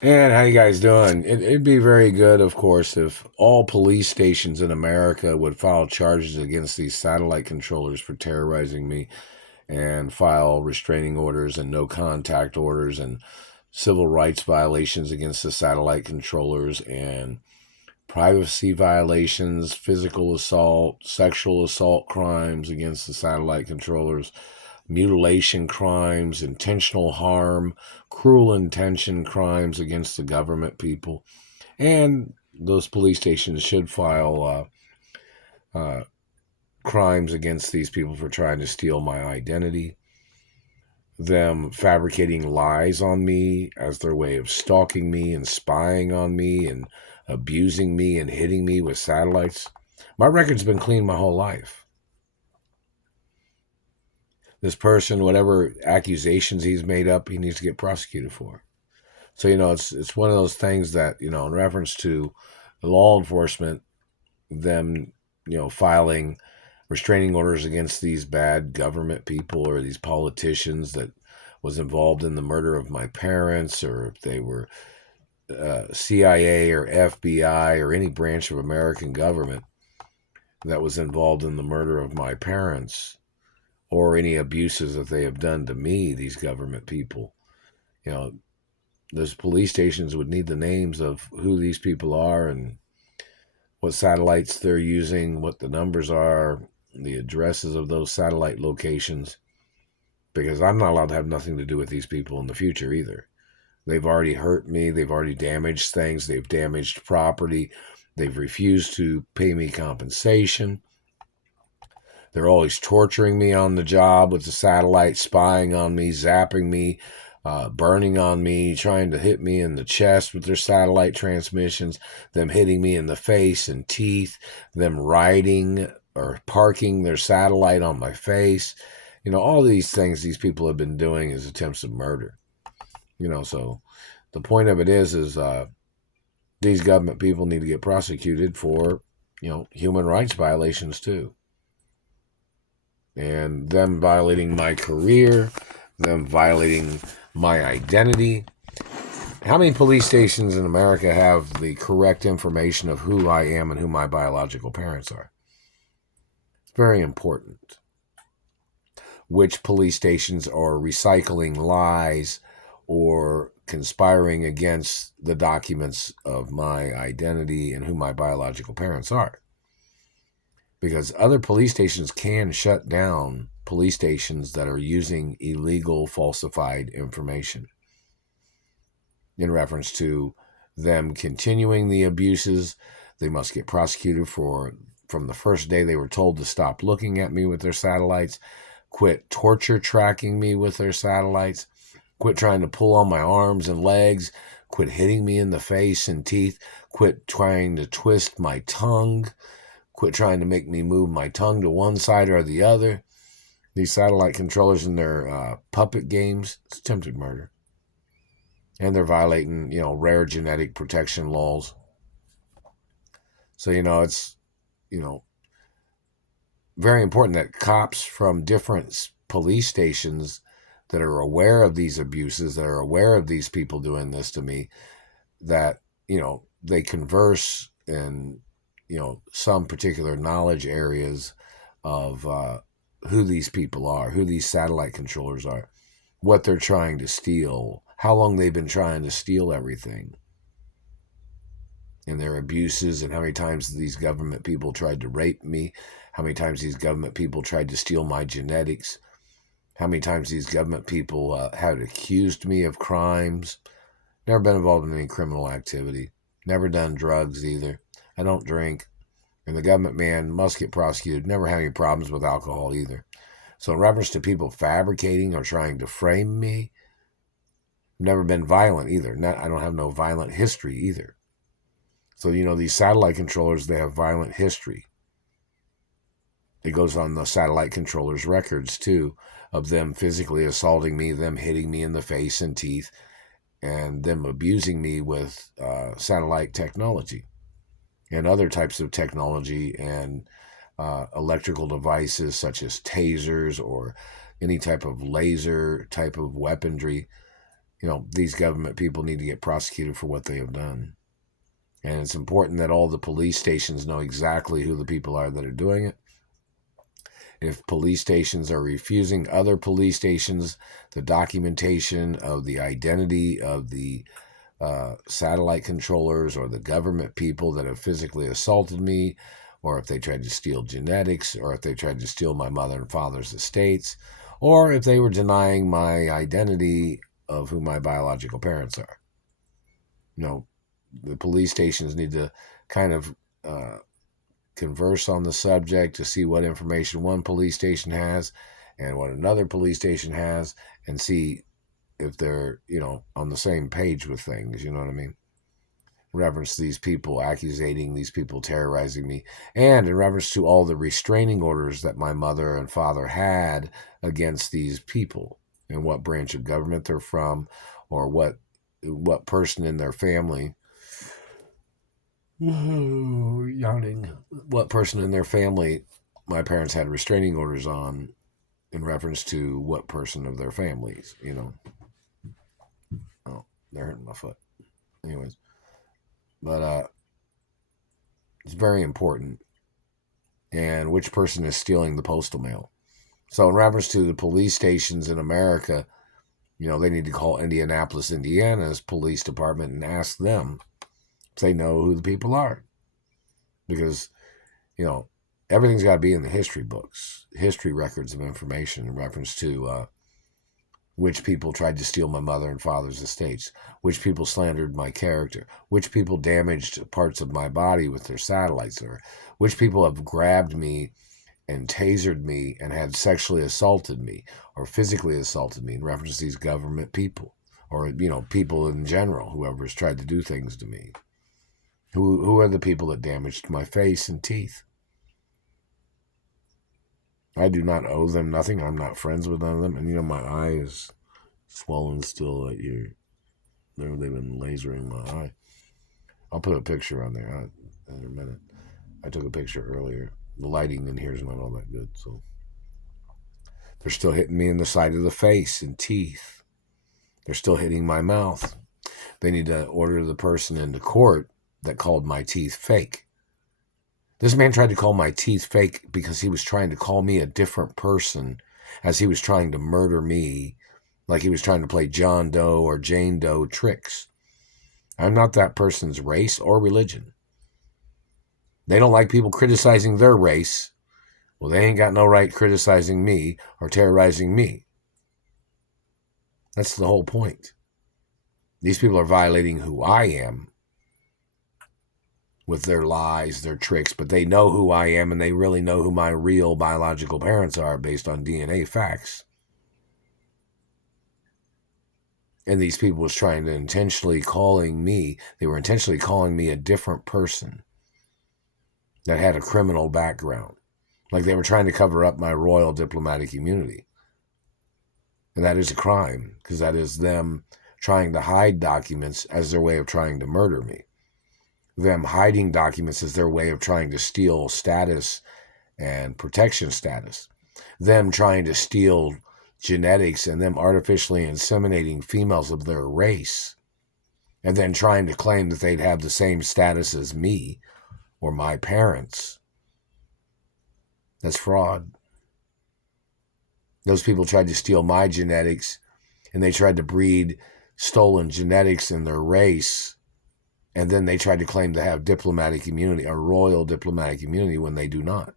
And how you guys doing? It'd be very good, of course, if all police stations in America would file charges against these satellite controllers for terrorizing me and file restraining orders and no contact orders and civil rights violations against the satellite controllers and privacy violations, physical assault, sexual assault crimes against the satellite controllers, mutilation crimes, intentional harm, cruel intention crimes against the government people. And those police stations should file crimes against these people for trying to steal my identity, them fabricating lies on me as their way of stalking me and spying on me and abusing me and hitting me with satellites. My record's been clean my whole life. This person, whatever accusations he's made up, he needs to get prosecuted for. So it's one of those things that in reference to law enforcement, them filing restraining orders against these bad government people or these politicians that was involved in the murder of my parents, or if they were CIA or FBI or any branch of American government that was involved in the murder of my parents, or any abuses that they have done to me, these government people. You know, those police stations would need the names of who these people are and what satellites they're using, what the numbers are, the addresses of those satellite locations, because I'm not allowed to have nothing to do with these people in the future either. They've already hurt me. They've already damaged things. They've damaged property. They've refused to pay me compensation. They're always torturing me on the job with the satellite, spying on me, zapping me, burning on me, trying to hit me in the chest with their satellite transmissions, them hitting me in the face and teeth, them riding or parking their satellite on my face. All these things these people have been doing is attempts of murder. So the point of it is these government people need to get prosecuted for, human rights violations too. And them violating my career, them violating my identity. How many police stations in America have the correct information of who I am and who my biological parents are? It's very important. Which police stations are recycling lies or conspiring against the documents of my identity and who my biological parents are? Because other police stations can shut down police stations that are using illegal falsified information in reference to them continuing the abuses. They must get prosecuted for from the first day they were told to stop looking at me with their satellites, quit torture tracking me with their satellites, quit trying to pull on my arms and legs, quit hitting me in the face and teeth, quit trying to twist my tongue, quit trying to make me move my tongue to one side or the other. These satellite controllers in their puppet games, it's attempted murder. And they're violating, rare genetic protection laws. So, it's, you know, very important that cops from different police stations that are aware of these abuses, that are aware of these people doing this to me, that, they converse in, some particular knowledge areas of who these people are, who these satellite controllers are, what they're trying to steal, how long they've been trying to steal everything, and their abuses, and how many times these government people tried to rape me, how many times these government people tried to steal my genetics, how many times these government people had accused me of crimes. Never been involved in any criminal activity. Never done drugs either. I don't drink. And the government man must get prosecuted. Never had any problems with alcohol either. So in reference to people fabricating or trying to frame me, never been violent either. I don't have no violent history either. So, these satellite controllers, they have violent history. It goes on the satellite controllers' records, too, of them physically assaulting me, them hitting me in the face and teeth, and them abusing me with satellite technology and other types of technology and electrical devices such as tasers or any type of laser type of weaponry. these government people need to get prosecuted for what they have done. And it's important that all the police stations know exactly who the people are that are doing it. If police stations are refusing other police stations the documentation of the identity of the satellite controllers or the government people that have physically assaulted me, or if they tried to steal genetics, or if they tried to steal my mother and father's estates, or if they were denying my identity of who my biological parents are. The police stations need to kind of converse on the subject to see what information one police station has and what another police station has, and see if they're, on the same page with things, you know what I mean? In reference to these people accusating, these people terrorizing me, and in reference to all the restraining orders that my mother and father had against these people, and what branch of government they're from, or what person in their family, yawning, what person in their family my parents had restraining orders on in reference to what person of their families, Oh, they're hurting my foot. Anyways, but it's very important. And which person is stealing the postal mail? So in reference to the police stations in America, they need to call Indianapolis, Indiana's police department and ask them if they know who the people are. Because, everything's got to be in the history books, history records of information in reference to which people tried to steal my mother and father's estates, which people slandered my character, which people damaged parts of my body with their satellites, or which people have grabbed me and tasered me and had sexually assaulted me or physically assaulted me in reference to these government people, or, people in general, whoever's tried to do things to me. Who are the people that damaged my face and teeth? I do not owe them nothing. I'm not friends with none of them. And, my eye is swollen still right here. They've been lasering my eye. I'll put a picture on there in a minute. I took a picture earlier. The lighting in here is not all that good, so. They're still hitting me in the side of the face and teeth. They're still hitting my mouth. They need to order the person into court that called my teeth fake. This man tried to call my teeth fake because he was trying to call me a different person as he was trying to murder me, like he was trying to play John Doe or Jane Doe tricks. I'm not that person's race or religion. They don't like people criticizing their race. Well, they ain't got no right criticizing me or terrorizing me. That's the whole point. These people are violating who I am with their lies, their tricks, but they know who I am, and they really know who my real biological parents are based on DNA facts. And these people was trying to intentionally calling me a different person that had a criminal background. Like they were trying to cover up my royal diplomatic immunity. And that is a crime, because that is them trying to hide documents as their way of trying to murder me. Them hiding documents as their way of trying to steal status and protection status. Them trying to steal genetics and them artificially inseminating females of their race. And then trying to claim that they'd have the same status as me or my parents. That's fraud. Those people tried to steal my genetics, and they tried to breed stolen genetics in their race, and then they tried to claim to have diplomatic immunity, or royal diplomatic immunity, when they do not.